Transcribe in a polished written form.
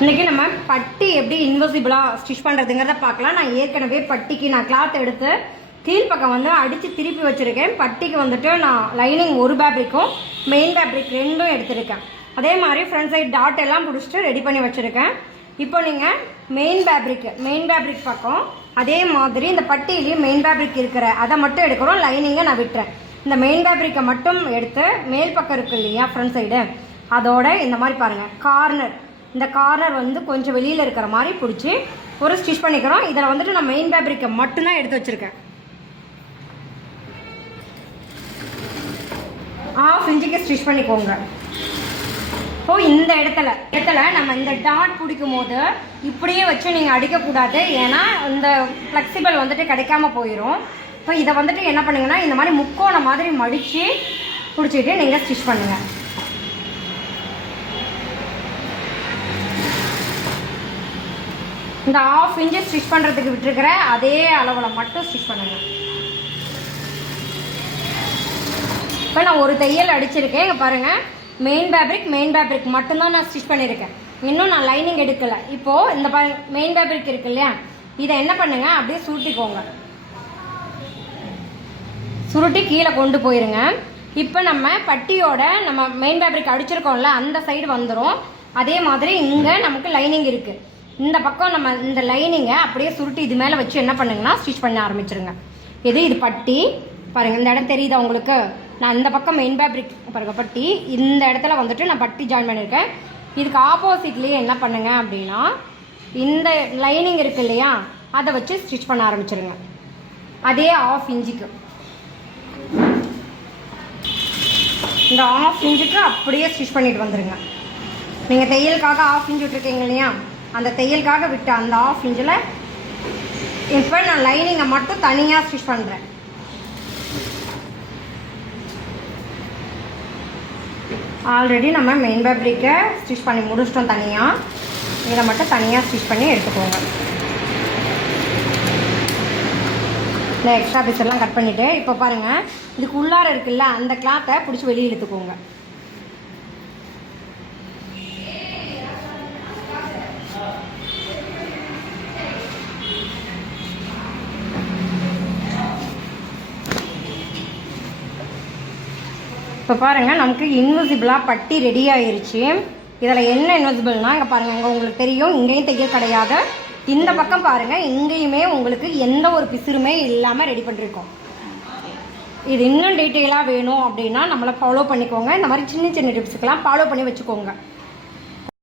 இன்றைக்கி நம்ம பட்டி எப்படி இன்விசிபிளாக ஸ்டிச் பண்ணுறதுங்கிறத பார்க்கலாம். நான் ஏற்கனவே பட்டிக்கு நான் கிளாத் எடுத்து கீழ்ப்பக்கம் வந்து அடித்து திருப்பி வச்சுருக்கேன். பட்டிக்கு வந்துட்டு நான் லைனிங் ஒரு ஃபேப்ரிக்கும் மெயின் ஃபேப்ரிக் ரெண்டும் எடுத்திருக்கேன். அதே மாதிரி ஃப்ரண்ட் சைட் டாட் எல்லாம் பிடிச்சிட்டு ரெடி பண்ணி வச்சுருக்கேன். இப்போ நீங்கள் மெயின் ஃபேப்ரிக் பக்கம் அதே மாதிரி இந்த பட்டியிலையும் மெயின் ஃபேப்ரிக் இருக்கிற அதை மட்டும் எடுக்கிறோம். லைனிங்கை நான் விட்டுறேன். இந்த மெயின் ஃபேப்ரிக்கை மட்டும் எடுத்து மேல் பக்கம் இருக்குது இல்லையா ஃப்ரண்ட் சைடு, அதோட இந்த மாதிரி பாருங்கள் இந்த கார்னர் வந்து கொஞ்சம் வெளியில் இருக்கிற மாதிரி பிடிச்சி ஒரு ஸ்டிச் பண்ணிக்கிறோம். இதில் வந்துட்டு நான் மெயின் ஃபேப்ரிக்கை மட்டும்தான் எடுத்து வச்சுருக்கேன். 1/2 இன்ச்சுக்கு ஸ்டிச் பண்ணிக்கோங்க. இந்த இடத்துல நம்ம இந்த டாட் பிடிக்கும் போது இப்படியே வச்சு நீங்கள் அடிக்கக்கூடாது, ஏன்னா இந்த ஃப்ளெக்சிபிள் வந்துட்டு கிடைக்காம போயிடும். இப்போ இதை வந்துட்டு என்ன பண்ணுங்கன்னா இந்த மாதிரி முக்கோண மாதிரி மடித்து பிடிச்சிட்டு நீங்கள் ஸ்டிச் பண்ணுங்கள். இந்த 1/2 இன்ச்சு ஸ்டிச் பண்ணுறதுக்கு விட்டுருக்கிற அதே அளவில் மட்டும் ஸ்டிச் பண்ணுங்கள். இப்போ நான் ஒரு தையல் அடிச்சிருக்கேன். இங்கே பாருங்கள், மெயின் ஃபேப்ரிக் மட்டும்தான் நான் ஸ்டிச் பண்ணியிருக்கேன். இன்னும் நான் லைனிங் எடுக்கலை. இப்போது இந்த மெயின் ஃபேப்ரிக் இருக்கு இல்லையா, இதை என்ன பண்ணுங்க, அப்படியே சுருட்டிக்கோங்க. சுருட்டி கீழே கொண்டு போயிருங்க. இப்போ நம்ம பட்டியோட நம்ம மெயின் ஃபேப்ரிக் அடிச்சிருக்கோம்ல, அந்த சைடு வந்துடும். அதே மாதிரி இங்கே நமக்கு லைனிங் இருக்குது. இந்த பக்கம் நம்ம இந்த லைனிங்கை அப்படியே சுருட்டி இது மேலே வச்சு என்ன பண்ணுங்கன்னா ஸ்டிச் பண்ண ஆரம்பிச்சிருங்க. இது பட்டி பாருங்கள், இந்த இடம் தெரியுதா உங்களுக்கு? நான் இந்த பக்கம் மெயின் ஃபேப்ரிக் பாருங்கள் பட்டி, இந்த இடத்துல வந்துட்டு நான் பட்டி ஜாயின் பண்ணியிருக்கேன். இதுக்கு ஆப்போசிட்லேயே என்ன பண்ணுங்க அப்படின்னா இந்த லைனிங் இருக்கு இல்லையா, அதை வச்சு ஸ்டிச் பண்ண ஆரம்பிச்சிருங்க. அதே 1/2 இன்ச்சுக்கு இந்த 1/2 இன்ச்சுக்கு அப்படியே ஸ்டிச் பண்ணிட்டு வந்துடுங்க. நீங்கள் தையலுக்காக 1/2 இன்ச்சு விட்டுருக்கீங்க இல்லையா, அந்த தையலுக்காக விட்டு அந்த 1/2 இன்ச்சில் இப்போ நான் லைனிங்கை மட்டும் தனியாக ஸ்டிச் பண்ணுறேன். ஆல்ரெடி நம்ம மெயின் ஃபேப்ரிக்கை ஸ்டிச் பண்ணி முடிச்சிட்டோம் தனியாக. இதை மட்டும் தனியாக ஸ்டிச் பண்ணி எடுத்துக்கோங்க. இந்த எக்ஸ்ட்ரா பீஸ் எல்லாம் கட் பண்ணிவிட்டு இப்போ பாருங்கள், இதுக்கு உள்ளார இருக்குல்ல, அந்த கிளாத்தை பிடிச்சி வெளியே எடுத்துக்கோங்க. இப்போ பாருங்கள், நமக்கு இன்விசிபிளாக பட்டி ரெடி ஆயிடுச்சு. இதில் என்ன இன்விசிபிள்னால் இங்கே பாருங்கள், இங்கே உங்களுக்கு தெரியும், இங்கேயும் தையல் கிடையாது. இந்த பக்கம் பாருங்கள், இங்கேயுமே உங்களுக்கு எந்த ஒரு பிசுறுமே இல்லாமல் ரெடி பண்ணிருக்கோம். இது இன்னும் டீட்டெயிலாக வேணும் அப்படின்னா நம்மளை ஃபாலோ பண்ணிக்கோங்க. இந்த மாதிரி சின்ன சின்ன டிப்ஸுக்கெல்லாம் ஃபாலோ பண்ணி வச்சுக்கோங்க.